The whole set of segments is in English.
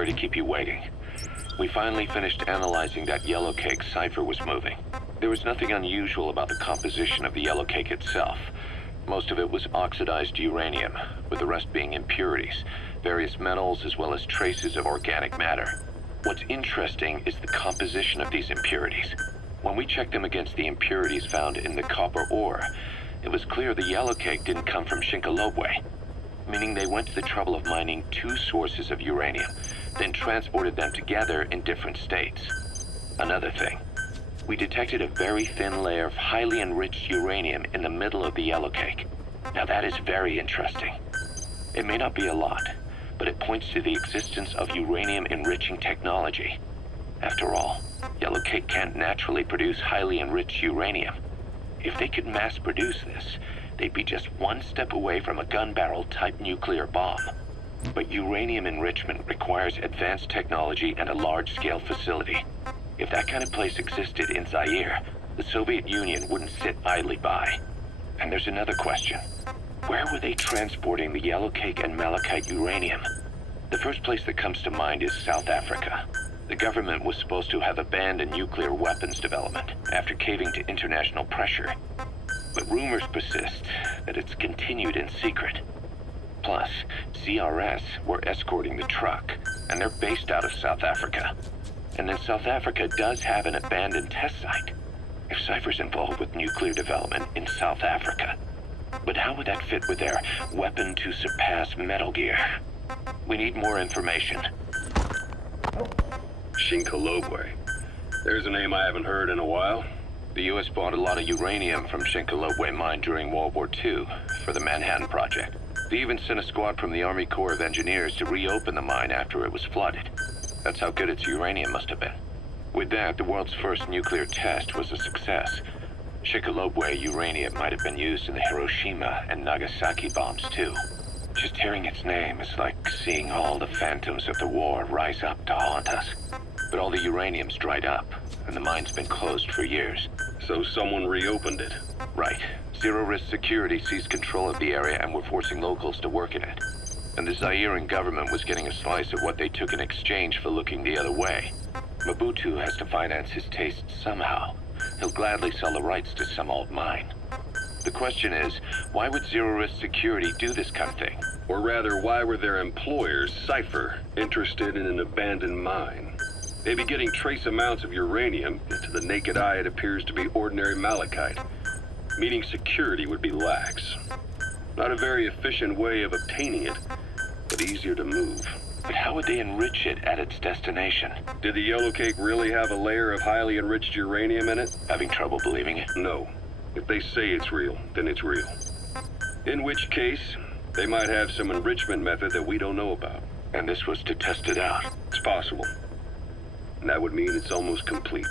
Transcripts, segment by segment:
Sorry to keep you waiting. We finally finished analyzing that yellow cake Cypher was moving. There was nothing unusual about the composition of the yellow cake itself. Most of it was oxidized uranium, with the rest being impurities, various metals as well as traces of organic matter. What's interesting is the composition of these impurities. When we checked them against the impurities found in the copper ore, it was clear the yellow cake didn't come from Shinkolobwe, meaning they went to the trouble of mining two sources of uranium, then transported them together in different states. Another thing, we detected a very thin layer of highly enriched uranium in the middle of the yellow cake. Now that is very interesting. It may not be a lot, but it points to the existence of uranium-enriching technology. After all, yellow cake can't naturally produce highly enriched uranium. If they could mass produce this, they'd be just one step away from a gun barrel type nuclear bomb. But uranium enrichment requires advanced technology and a large-scale facility. If that kind of place existed in Zaire, the Soviet Union wouldn't sit idly by. And there's another question. Where were they transporting the yellow cake and malachite uranium? The first place that comes to mind is South Africa. The government was supposed to have abandoned nuclear weapons development after caving to international pressure. But rumors persist that it's continued in secret. Plus, CRS were escorting the truck, and they're based out of South Africa. And then South Africa does have an abandoned test site. If Cypher's involved with nuclear development in South Africa. But how would that fit with their weapon to surpass Metal Gear? We need more information. Shinkolobwe. There's a name I haven't heard in a while. The U.S. bought a lot of uranium from Shinkolobwe mine during World War II for the Manhattan Project. They even sent a squad from the Army Corps of Engineers to reopen the mine after it was flooded. That's how good its uranium must have been. With that, the world's first nuclear test was a success. Shinkolobwe uranium might have been used in the Hiroshima and Nagasaki bombs too. Just hearing its name is like seeing all the phantoms of the war rise up to haunt us. But all the uranium's dried up, and the mine's been closed for years. So someone reopened it. Right. Zero-risk security seized control of the area and were forcing locals to work in it. And the Zairean government was getting a slice of what they took in exchange for looking the other way. Mobutu has to finance his tastes somehow. He'll gladly sell the rights to some old mine. The question is, why would zero-risk security do this kind of thing? Or rather, why were their employers, Cypher, interested in an abandoned mine? They'd be getting trace amounts of uranium, and to the naked eye it appears to be ordinary malachite, meaning security would be lax. Not a very efficient way of obtaining it, but easier to move. But how would they enrich it at its destination? Did the yellow cake really have a layer of highly enriched uranium in it? Having trouble believing it? No. If they say it's real, then it's real. In which case, they might have some enrichment method that we don't know about. And this was to test it out? It's possible. And that would mean it's almost complete.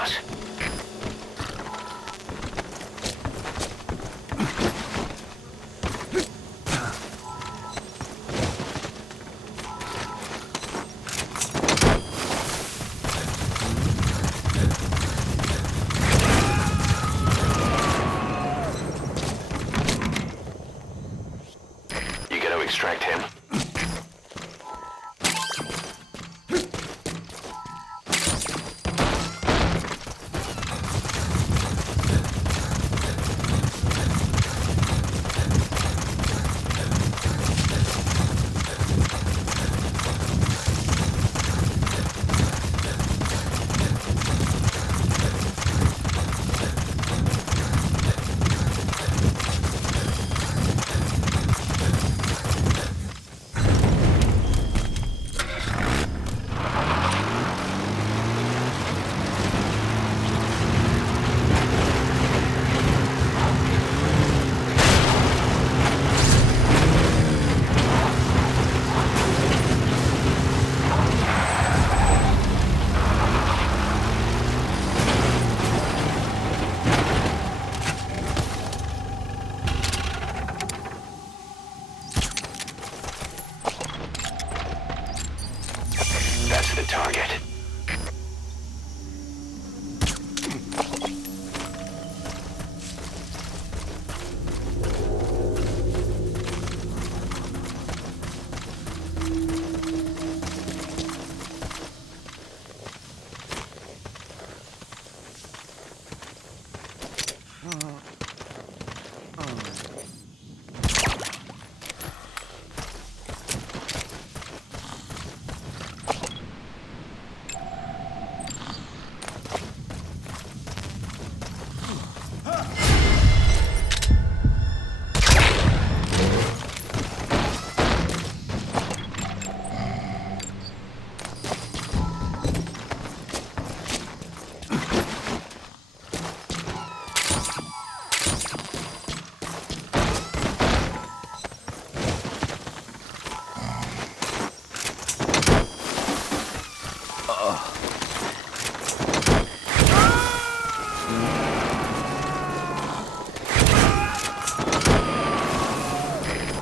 us. You gotta extract him. That's the target.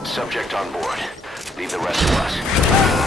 Subject on board. Leave the rest of us.